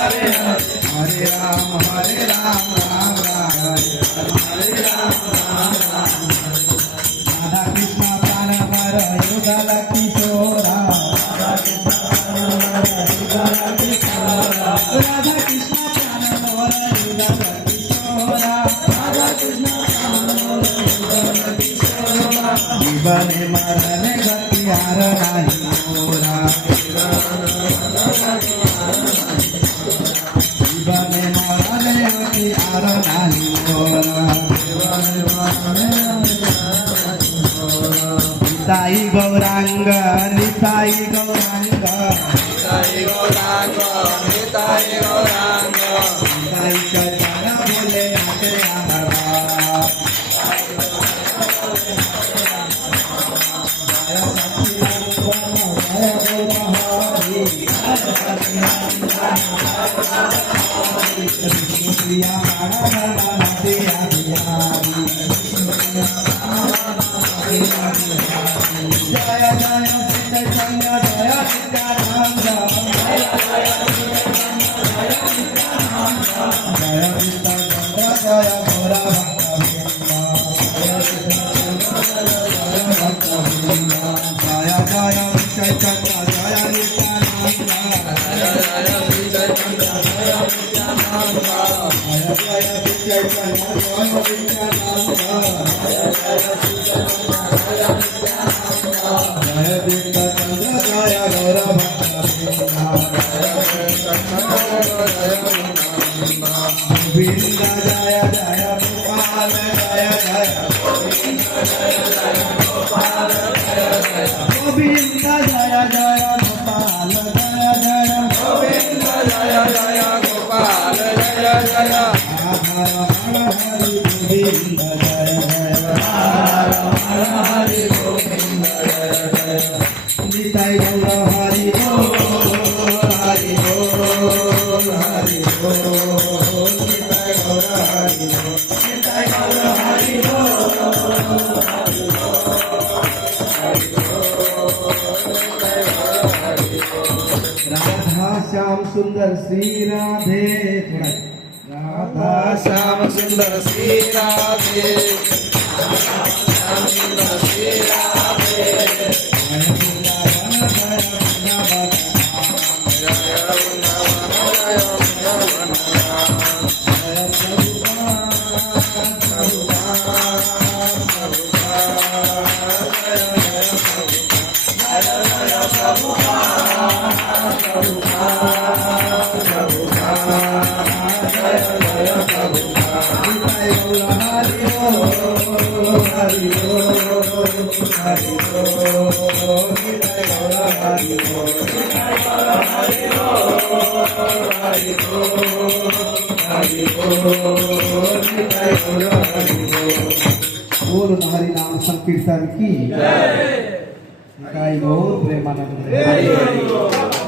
हरे राम राम राम हरे राम राधा कृष्ण प्राण वर युगल किशोरा राधा कृष्ण प्राण वर युगल किशोरा जीवन मरण गति हार नाही मोरा जीवन मरण गति हार नाही मोरा निताई गौरांग निताई गौरांग निताई गौरांग निताई गौरांग निताई चरण बोले नाचे हमारा जय जय चैतन्य जय नित्यानंद जय नित्यानंद जय गौरा भक्तवृंद जय जय चैतन्य जय नित्यानंद जय जय चैतन्य जय नित्यानंद जय विष्णुचंद्र जय गौरा गोविंद जय जय गोपाल जय जय गोविंद जय जय गोपाल जय जय गोविंद जय जय गोपाल जय जय गोविंद जय जय गोपाल जय जय हर हरि गोविंद जय जय हरि गोविंद जय जय निताई गौर हरि बोल हरि बोल हरि बोल निताई गौर हरि बोल निताई गौर हरि बोल हरि बोल राधा श्याम सुंदर श्री राधे थोड़ा राधा श्याम सुंदर श्री राधे श्याम सुंदर श्री राधे जय वृंदावन जय वृंदावन जय वृंदावन जय वृंदावन जय प्रभुपाद प्रभुपाद बोल हरि नाम संकीर्तन की जय। प्रेमानंद।